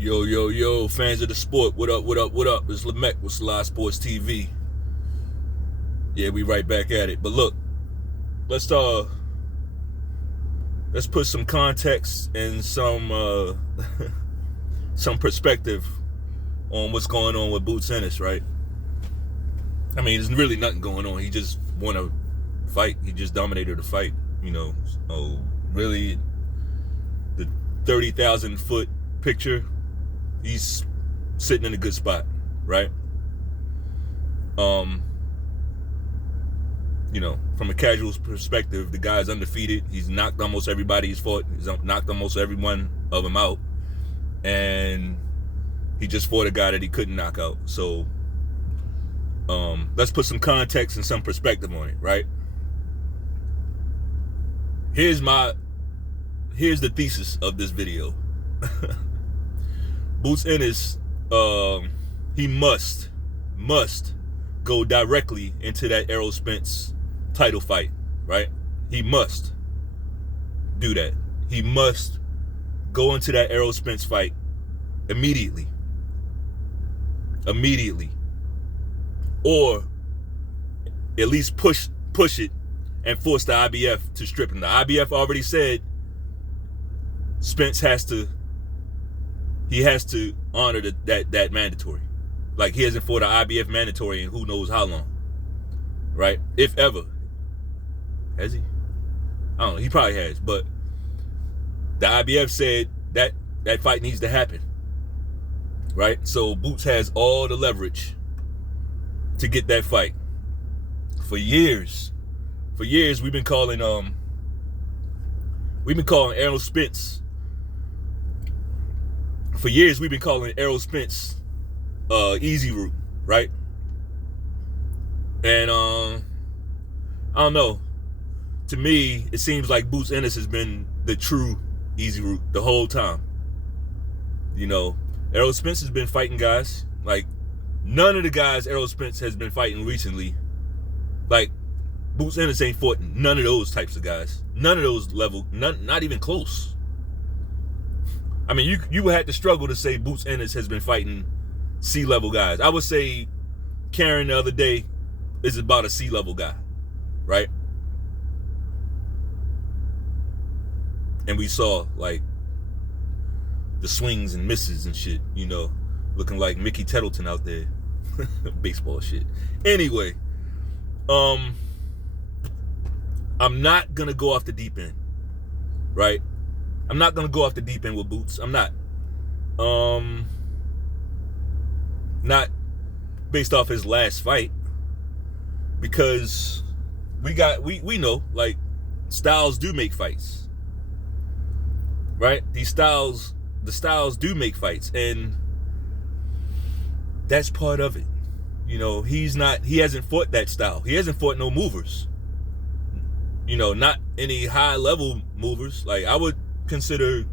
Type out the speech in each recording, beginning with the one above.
Yo, yo, yo, fans of the sport, what up, what up, what up? It's Lamech with selahsportstv. Yeah, we right back at it. But look, let's put some context and some some perspective on what's going on with Boots Ennis, right? I mean, there's really nothing going on. He just won a fight. He just dominated the fight, you know. So really, the 30,000 foot picture, he's sitting in a good spot, right? You know, from a casual perspective, the guy's undefeated. He's knocked almost everybody he's fought. He's knocked almost every one of them out. And he just fought a guy that he couldn't knock out. So let's put some context and some perspective on it, right? Here's the thesis of this video. Boots Ennis, he must go directly into that Errol Spence title fight, right? He must do that. He must go into that Errol Spence fight immediately. Or at least push it and force the IBF to strip him. The IBF already said Spence has to honor that mandatory. Like, he hasn't fought an IBF mandatory in who knows how long, right? If ever. Has he? I don't know. He probably has. But the IBF said that fight needs to happen, right? So Boots has all the leverage to get that fight. For years, we've been calling Errol Spence. For years, we've been calling Errol Spence easy route, right? And I don't know. To me, it seems like Boots Ennis has been the true easy route the whole time. You know, Errol Spence has been fighting guys. Like, none of the guys Errol Spence has been fighting recently, like, Boots Ennis ain't fought none of those types of guys. None of those level, not even close. I mean, you had to struggle to say Boots Ennis has been fighting C-level guys. I would say Karen the other day is about a C-level guy, right? And we saw, like, the swings and misses and shit, you know, looking like Mickey Tettleton out there. Baseball shit. Anyway, I'm not gonna go off the deep end, right? I'm not gonna go off the deep end with Boots. I'm not. Not based off his last fight, because we know, like, styles do make fights, right? The styles do make fights, and that's part of it. You know, he hasn't fought that style. He hasn't fought no movers. You know, not any high level movers. Like, I would consider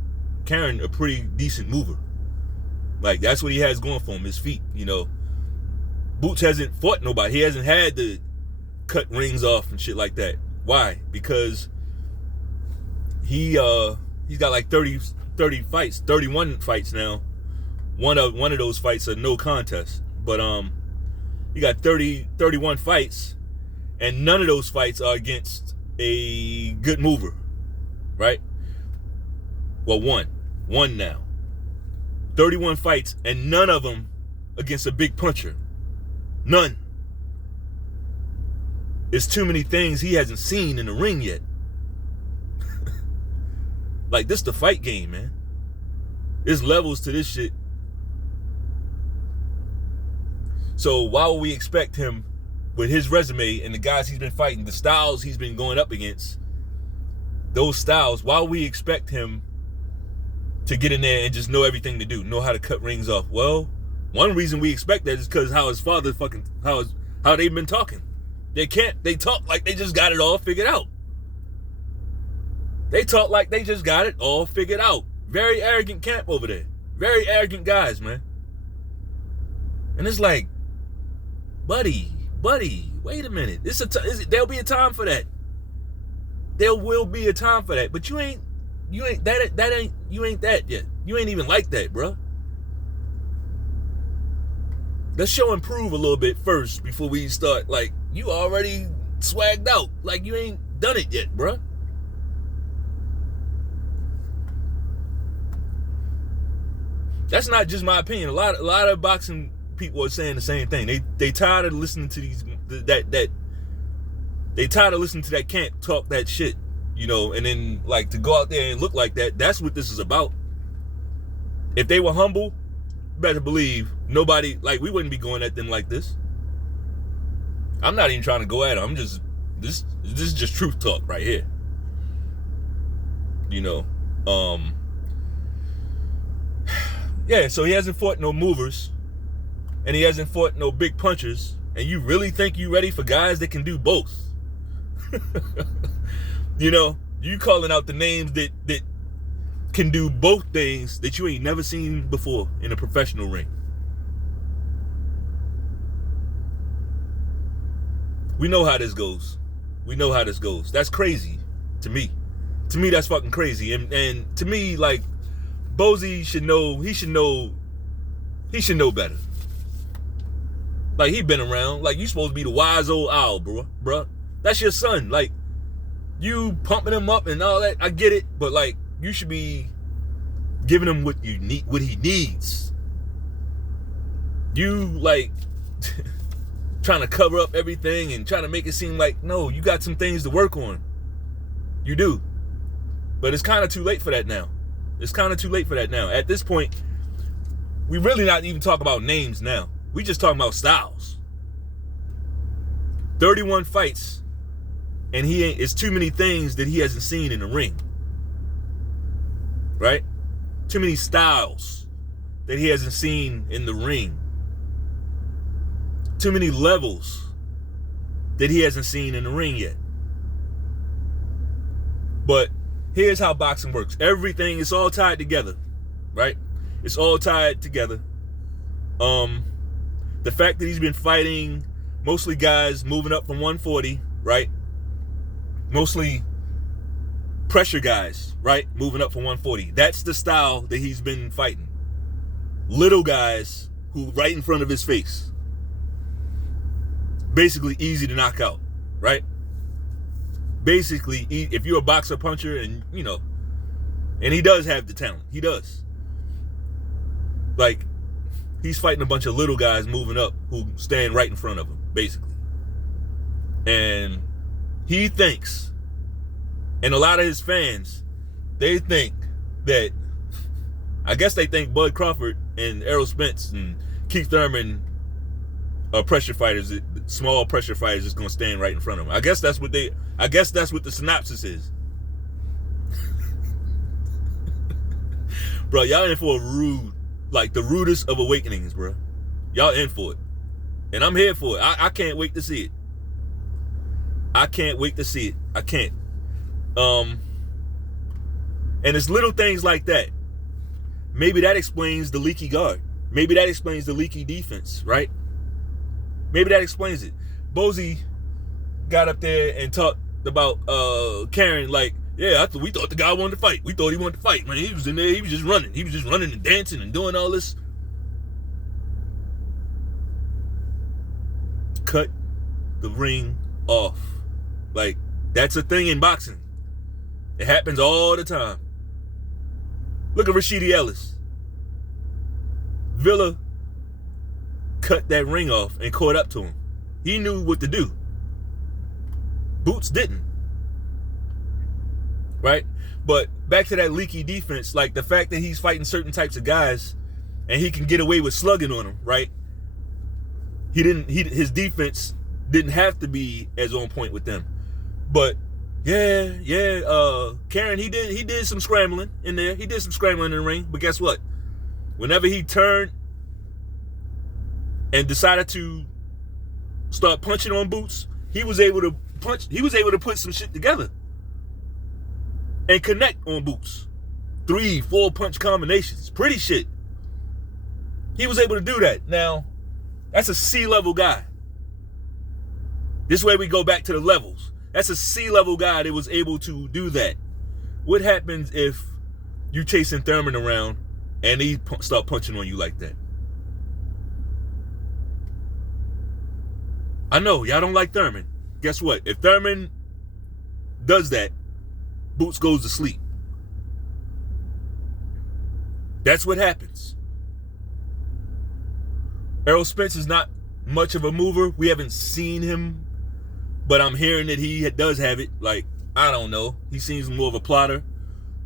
Karen a pretty decent mover. Like, that's what he has going for him, his feet, you know. Boots hasn't fought nobody. He hasn't had to cut rings off and shit like that. Why? Because he's got like 30 fights, 31 fights now. One of those fights are no contest. But he got 31 fights, and none of those fights are against a good mover, right? Well, one now. 31 fights, and none of them against a big puncher. None. There's too many things he hasn't seen in the ring yet. Like, this the fight game, man. There's levels to this shit. So why would we expect him, with his resume and the guys he's been fighting, the styles he's been going up against, those styles, why would we expect him to get in there and just know everything to do, know how to cut rings off? Well, one reason we expect that is because how his father how they've been talking. They talk like they just got it all figured out. They talk like they just got it all figured out. Very arrogant camp over there. Very arrogant guys, man. And it's like, buddy, wait a minute. There'll be a time for that. There will be a time for that. But you ain't that yet. You ain't even like that, bro. let's show and prove a little bit first before we start. Like, you already swagged out. Like, you ain't done it yet, bruh. That's not just my opinion. A lot of boxing people are saying the same thing. They tired of listening to they tired of listening to that camp talk that shit, and then like to go out there and look like that. That's what this is about. If they were humble, better believe nobody, like, we wouldn't be going at them like this. I'm not even trying to go at them. I'm just, this is just truth talk right here. Yeah, so he hasn't fought no movers, and he hasn't fought no big punchers, and you really think you ready for guys that can do both? You calling out the names that can do both things that you ain't never seen before in a professional ring. We know how this goes. That's crazy to me. To me, that's fucking crazy. And to me, like, Bozy should know, he should know better. Like, he been around. Like, you supposed to be the wise old owl, bruh. That's your son. Like, you pumping him up and all that, I get it, but like, you should be giving him what he needs. You like trying to cover up everything and trying to make it seem like, no, you got some things to work on. You do. But it's kind of too late for that now. At this point, we really not even talking about names now. We just talking about styles. 31 fights, and it's too many things that he hasn't seen in the ring. Right? Too many styles that he hasn't seen in the ring. Too many levels that he hasn't seen in the ring yet. But here's how boxing works. Everything is all tied together, right? It's all tied together. The fact that he's been fighting mostly guys moving up from 140, right? Mostly pressure guys, right? Moving up from 140. That's the style that he's been fighting. Little guys who right in front of his face. Basically easy to knock out, right? Basically, if you're a boxer puncher and, and he does have the talent. He does. Like, he's fighting a bunch of little guys moving up who stand right in front of him, basically. And he thinks, and a lot of his fans, they think that, I guess they think Bud Crawford and Errol Spence and Keith Thurman are pressure fighters, small pressure fighters that's going to stand right in front of them. I guess that's what the synopsis is. Bro, y'all in for the rudest of awakenings, bro. Y'all in for it. And I'm here for it. I can't wait to see it. I can't. And it's little things like that. Maybe that explains the leaky guard. Maybe that explains the leaky defense, right? Maybe that explains it. Bozy got up there and talked about Karen like, yeah, we thought the guy wanted to fight. We thought he wanted to fight. Man, he was in there. He was just running. He was just running and dancing and doing all this. Cut the ring off. Like, that's a thing in boxing. It happens all the time. Look at Rashidi Ellis. Villa cut that ring off and caught up to him. He knew what to do. Boots didn't. Right? But back to that leaky defense, like the fact that he's fighting certain types of guys and he can get away with slugging on them, right? His defense didn't have to be as on point with them. But Karen, he did some scrambling in there. He did some scrambling in the ring, but guess what? Whenever he turned and decided to start punching on Boots, he was able to put some shit together and connect on Boots. 3-4 punch combinations. Pretty shit. He was able to do that. Now, that's a C-level guy. This way we go back to the levels. That's a C-level guy that was able to do that. What happens if you chasing Thurman around and he start punching on you like that? I know y'all don't like Thurman. Guess what? If Thurman does that, Boots goes to sleep. That's what happens. Errol Spence is not much of a mover. We haven't seen him, but I'm hearing that he does have it. Like, I don't know. He seems more of a plotter.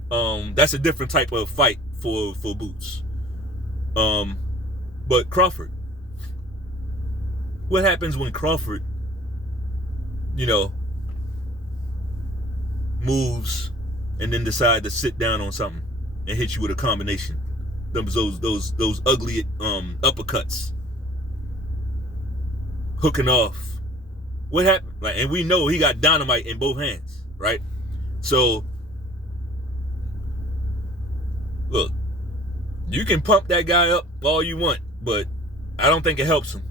That's a different type of fight for Boots. But Crawford. What happens when Crawford, moves and then decide to sit down on something and hit you with a combination? Those ugly uppercuts. Hooking off. What happened? Like, and we know he got dynamite in both hands, right? So, look, you can pump that guy up all you want, but I don't think it helps him.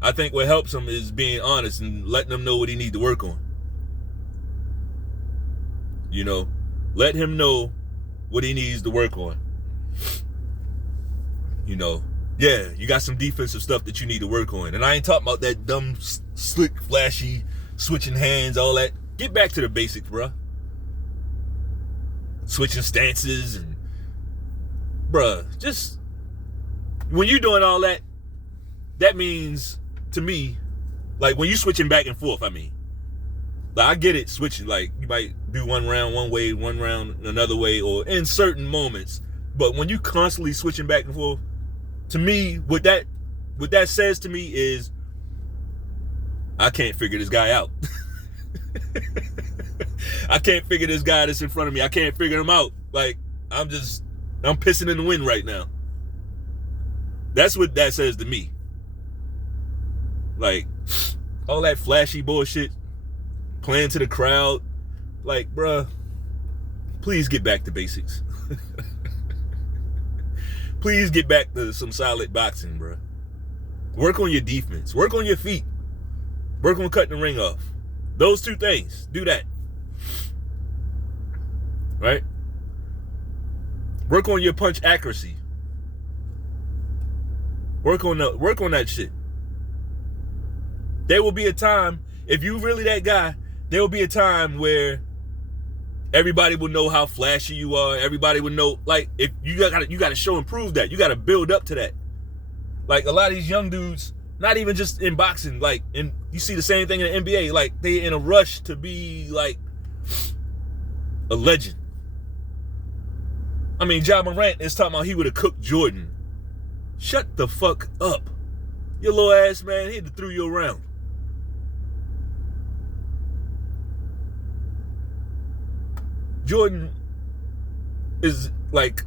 I think what helps him is being honest and letting him know what he needs to work on. Let him know what he needs to work on. Yeah, you got some defensive stuff that you need to work on. And I ain't talking about that dumb, slick, flashy, switching hands, all that. Get back to the basics, bruh. Switching stances and, bruh, just, when you're doing all that, that means, to me, like, when you switching back and forth, like, I get it, switching, like, you might do one round one way, one round another way, or in certain moments, but when you constantly switching back and forth, to me, what that says to me is, I can't figure this guy out. I can't figure this guy that's in front of me. I can't figure him out. Like, I'm pissing in the wind right now. That's what that says to me. Like, all that flashy bullshit, playing to the crowd. Like, bruh, please get back to basics. Please get back to some solid boxing, bruh. Work on your defense. Work on your feet. Work on cutting the ring off. Those two things. Do that. Right? Work on your punch accuracy. Work on that shit. There will be a time, if you really that guy, there will be a time where everybody will know how flashy you are. Everybody will know, like, if you gotta show and prove that. You gotta build up to that. Like, a lot of these young dudes, not even just in boxing, like, and you see the same thing in the NBA, like, they in a rush to be, like, a legend. I mean, Ja Morant is talking about he would have cooked Jordan. Shut the fuck up. Your little ass, man, he'd have threw you around. Jordan is like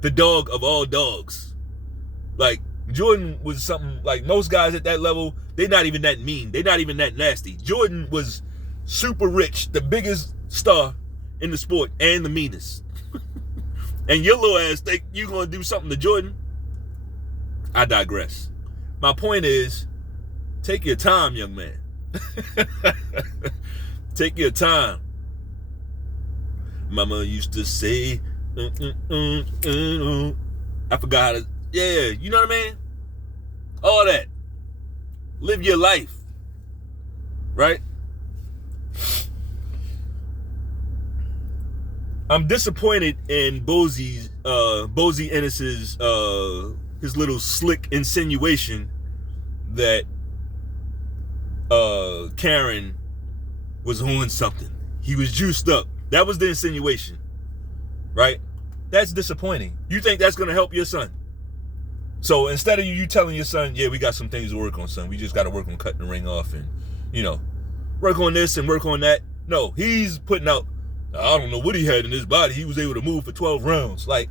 the dog of all dogs. Like, Jordan was something, like, most guys at that level, they're not even that mean. They're not even that nasty. Jordan was super rich, the biggest star in the sport, and the meanest. And your little ass think you gonna do something to Jordan? I digress. My point is, take your time, young man. Take your time. Mama used to say, I forgot how to, yeah, you know what I mean? All that. Live your life. Right? I'm disappointed in Bozy Ennis's his little slick insinuation that Karen was on something. He was juiced up. That was the insinuation, right? That's disappointing. You think that's going to help your son? So instead of you telling your son, yeah, we got some things to work on, son. We just got to work on cutting the ring off and, work on this and work on that. No, he's putting out, I don't know what he had in his body. He was able to move for 12 rounds. Like,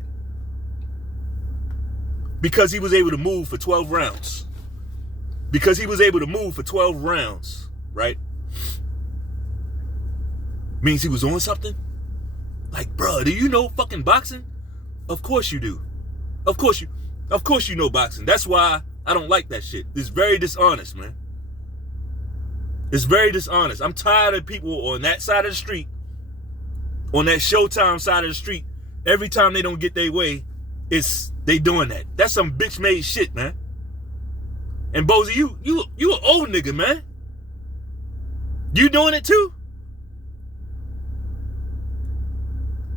because he was able to move for 12 rounds. Because he was able to move for 12 rounds, right? Means he was on something? Like, bro, do you know fucking boxing? Of course you do. Of course you know boxing. That's why I don't like that shit. It's very dishonest, man. It's very dishonest. I'm tired of people on that side of the street, on that Showtime side of the street, every time they don't get their way, they doing that. That's some bitch made shit, man. And Bozy, you an old nigga, man. You doing it too?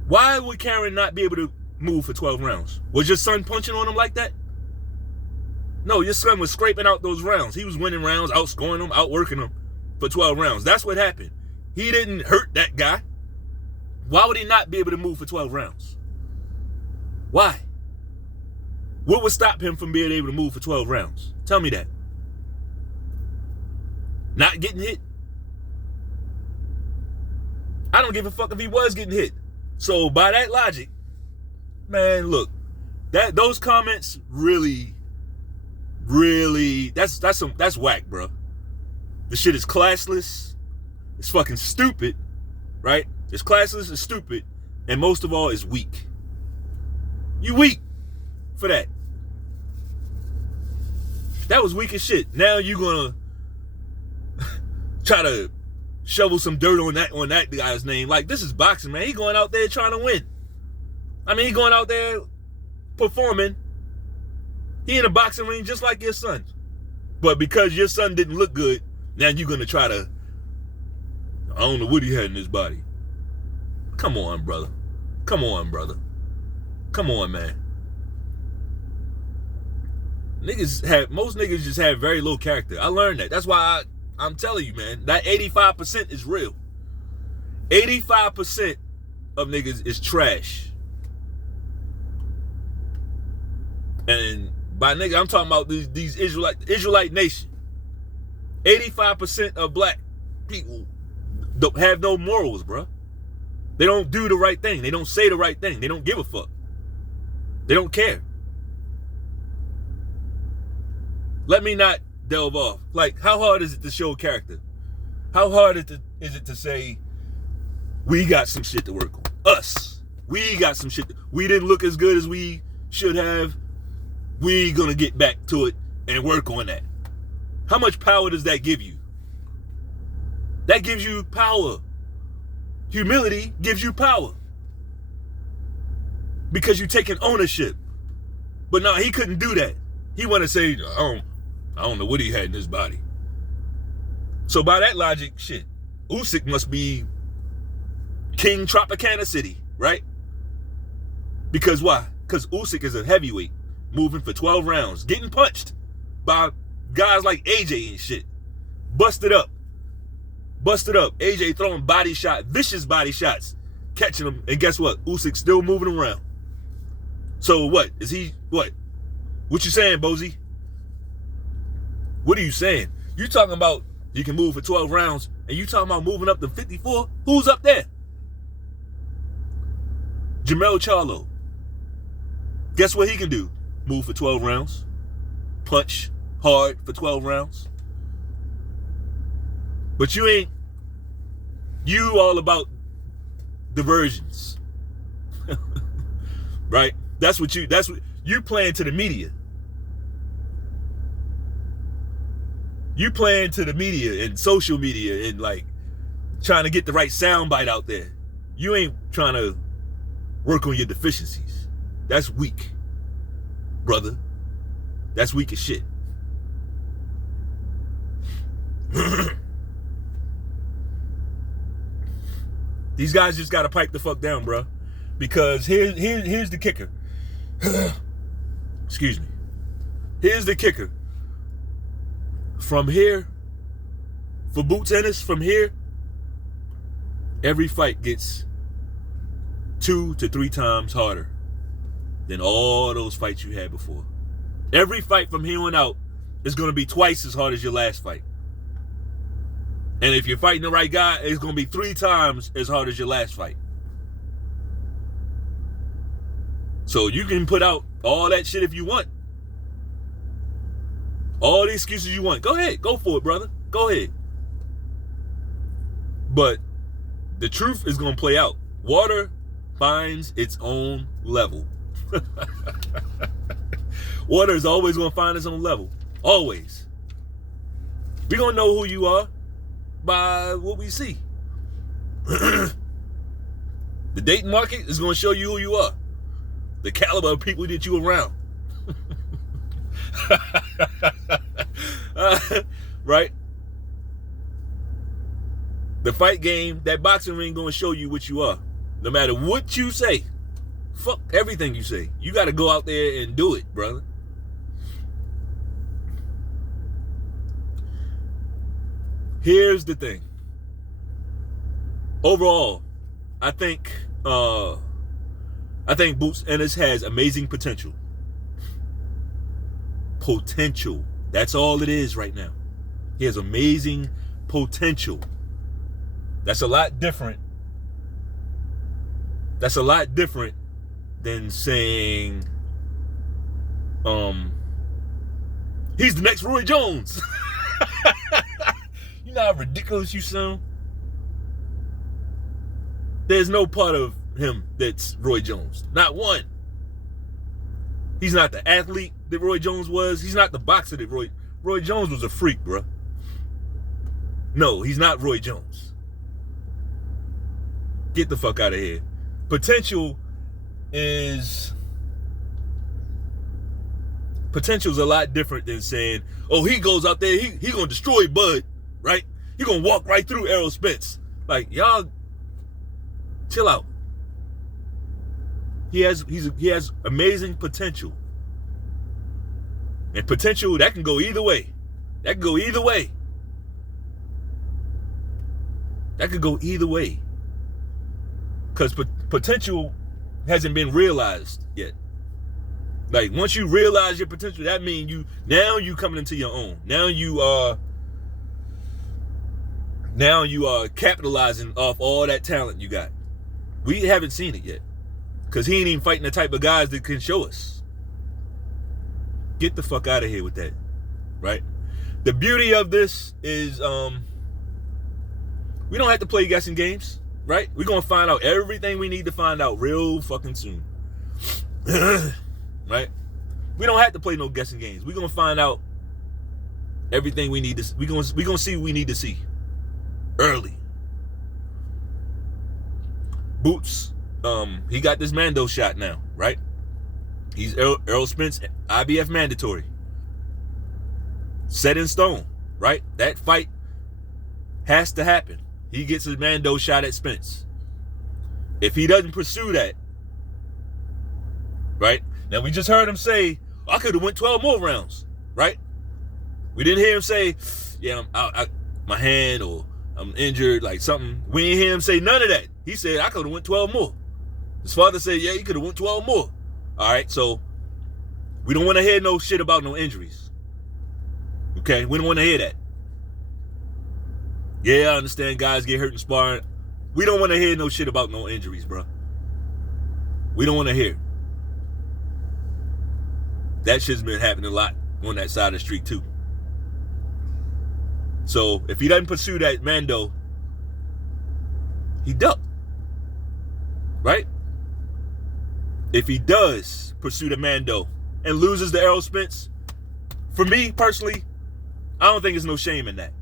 Why would Karen not be able to move for 12 rounds? Was your son punching on him like that? No, your son was scraping out those rounds. He was winning rounds, outscoring them, outworking them for 12 rounds. That's what happened. He didn't hurt that guy. Why would he not be able to move for 12 rounds? Why? What would stop him from being able to move for 12 rounds? Tell me that. Not getting hit? I don't give a fuck if he was getting hit. So by that logic, man, look, those comments really, that's whack, bro. The shit is classless. It's fucking stupid, right? It's classless, it's stupid, and most of all, it's weak. You weak for that. That was weak as shit. Now you gonna try to shovel some dirt on that guy's name. Like, this is boxing, man. He going out there trying to win. I mean, he going out there performing. He in a boxing ring just like your son. But because your son didn't look good, now you're gonna try to, I don't know what he had in his body. Come on, brother. Come on, brother. Come on, man. Most niggas just have very low character. I learned that. That's why I'm telling you, man, that 85% is real. 85% of niggas is trash. And by nigga, I'm talking about these Israelite nation. 85% of black people don't have no morals, bro. They don't do the right thing. They don't say the right thing. They don't give a fuck. They don't care. Let me not delve off. Like, how hard is it to show character? How hard is it to say, we got some shit to work on? Us. We got some shit. We didn't look as good as we should have. We gonna get back to it and work on that. How much power does that give you? That gives you power. Humility gives you power. Because you're taking ownership. But no, he couldn't do that. He want to say, I don't know what he had in his body. So by that logic, shit, Usyk must be King Tropicana City, right? Because why? Because Usyk is a heavyweight, moving for 12 rounds, getting punched by guys like AJ and shit. Busted up. AJ throwing vicious body shots, catching them, and guess what? Usyk still moving around. So what? Is he, what? What you saying, Bozy? What are you saying? You talking about you can move for 12 rounds, and you talking about moving up to 54? Who's up there? Jamel Charlo. Guess what he can do? Move for 12 rounds. Punch hard for 12 rounds. But you all about diversions. Right? That's what you playing to the media. You playing to the media and social media and like trying to get the right soundbite out there. You ain't trying to work on your deficiencies. That's weak, brother. That's weak as shit. These guys just gotta pipe the fuck down, bro. Because here's the kicker. Excuse me. Here's the kicker. From here, for Boots Ennis, from here, every fight gets 2 to 3 times harder than all those fights you had before. Every fight from here on out is going to be twice as hard as your last fight. And if you're fighting the right guy, it's going to be 3 times as hard as your last fight. So you can put out all that shit if you want. All the excuses you want. Go ahead. Go for it, brother. Go ahead. But the truth is going to play out. Water finds its own level. Water is always going to find its own level. Always. We're going to know who you are by what we see. The dating market is going to show you who you are. The caliber of people that you around. Right? The fight game, that boxing ring gonna show you what you are. No matter what you say. Fuck everything you say. You gotta go out there and do it, brother. Here's the thing. Overall, I think Boots Ennis has amazing potential. Potential. That's all it is right now. He has amazing potential. That's a lot different. That's a lot different than saying, he's the next Roy Jones. You know how ridiculous you sound? There's no part of him that's Roy Jones. Not one. He's not the athlete that Roy Jones was. He's not the boxer that Roy Jones was a freak, bro. No, he's not Roy Jones. Get the fuck out of here. Potential is a lot different than saying, oh, he goes out there, he gonna destroy Bud, right? He gonna walk right through Errol Spence. Like, y'all chill out. He has amazing potential. And potential, that can go either way. That can go either way. That could go either way. Because potential hasn't been realized yet. Like, once you realize your potential, that means you coming into your own. Now you are capitalizing off all that talent you got. We haven't seen it yet. Because he ain't even fighting the type of guys that can show us. Get the fuck out of here with that. Right? The beauty of this is we don't have to play guessing games. Right? We're going to find out everything we need to find out real fucking soon. Right? We don't have to play no guessing games. We're going to find out everything we need to. We're going to see what we need to see early. Boots, he got this Mando shot now, right? He's Errol Spence, IBF mandatory. Set in stone, right? That fight has to happen. He gets his Mando shot at Spence. If he doesn't pursue that, right? Now, we just heard him say, I could have went 12 more rounds, right? We didn't hear him say, yeah, my hand, or I'm injured, like something. We didn't hear him say none of that. He said, I could have went 12 more. His father said, yeah, he could have went 12 more. All right, so we don't want to hear no shit about no injuries. Okay, we don't want to hear that. Yeah, I understand guys get hurt in sparring. We don't want to hear no shit about no injuries, bro. We don't want to hear. That shit's been happening a lot on that side of the street too. So if he doesn't pursue that Mando, he ducked. Right? If he does pursue the Mando and loses the Errol Spence, for me personally, I don't think there's no shame in that.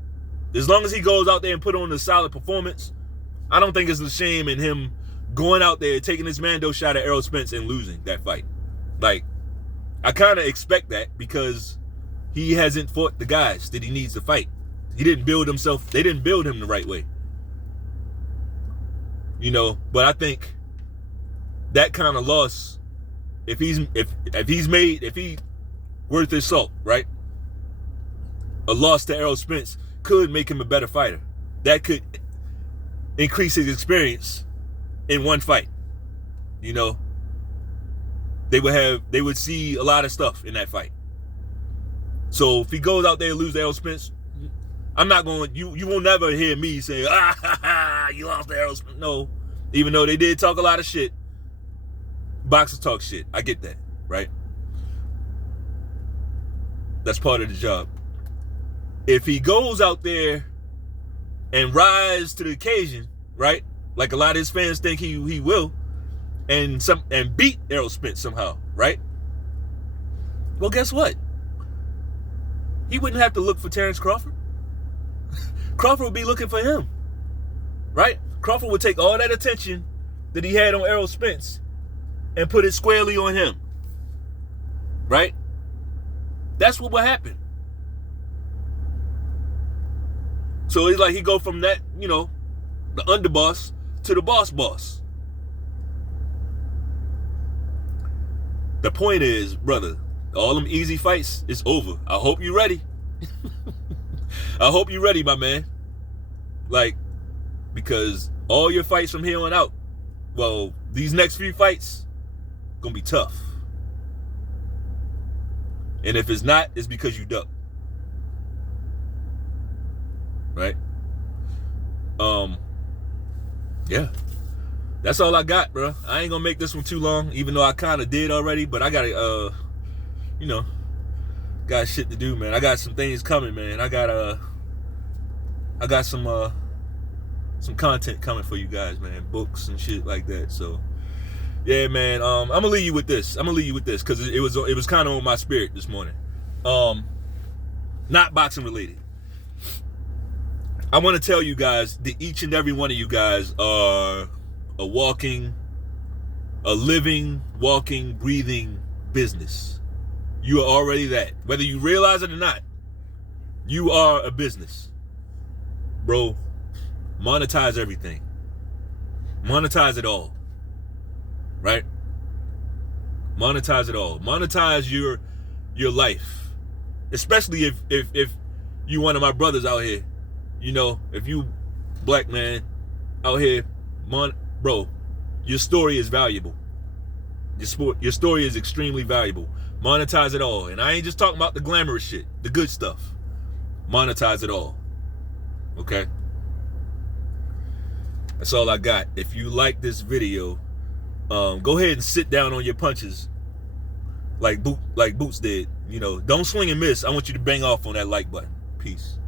As long as he goes out there and put on a solid performance, I don't think there's a shame in him going out there, taking his Mando shot at Errol Spence and losing that fight. Like, I kind of expect that because he hasn't fought the guys that he needs to fight. He didn't build himself. They didn't build him the right way. You know, but I think that kind of loss, if he's worth his salt, right? A loss to Errol Spence could make him a better fighter. That could increase his experience in one fight. You know, they would see a lot of stuff in that fight. So if he goes out there and loses to Errol Spence, I'm not going, you will never hear me say, you lost to Errol Spence. No, even though they did talk a lot of shit. Boxers talk shit. I get that, right? That's part of the job. If he goes out there and rise to the occasion, right? Like a lot of his fans think he will, and beat Errol Spence somehow, right? Well, guess what? He wouldn't have to look for Terrence Crawford. Crawford would be looking for him, right? Crawford would take all that attention that he had on Errol Spence and put it squarely on him, right? That's what would happen. So it's like he go from that, you know, the underboss to the boss. The point is, brother, all them easy fights is over. I hope you ready. I hope you ready, my man. Like, because all your fights from here on out, well, these next few fights gonna be tough. And if it's not, it's because you duck. Right? Yeah. That's all I got, bro. I ain't gonna make this one too long, even though I kind of did already, but I gotta, you know, got shit to do, man. I got some things coming, man. I got some content coming for you guys, man. Books and shit like that. So, yeah, man. I'm gonna leave you with this. Because it was kind of on my spirit this morning. Not boxing related. I want to tell you guys that each and every one of you guys are a living, walking, breathing business. You are already that. Whether you realize it or not, you are a business. Bro, monetize everything. Monetize it all. Right? Monetize it all. Monetize your life. Especially if you one of my brothers out here. You know, if you black man out here, bro, your story is valuable. Your story is extremely valuable. Monetize it all. And I ain't just talking about the glamorous shit, the good stuff. Monetize it all. Okay? That's all I got. If you like this video, go ahead and sit down on your punches like Boots did. You know, don't swing and miss. I want you to bang off on that like button. Peace.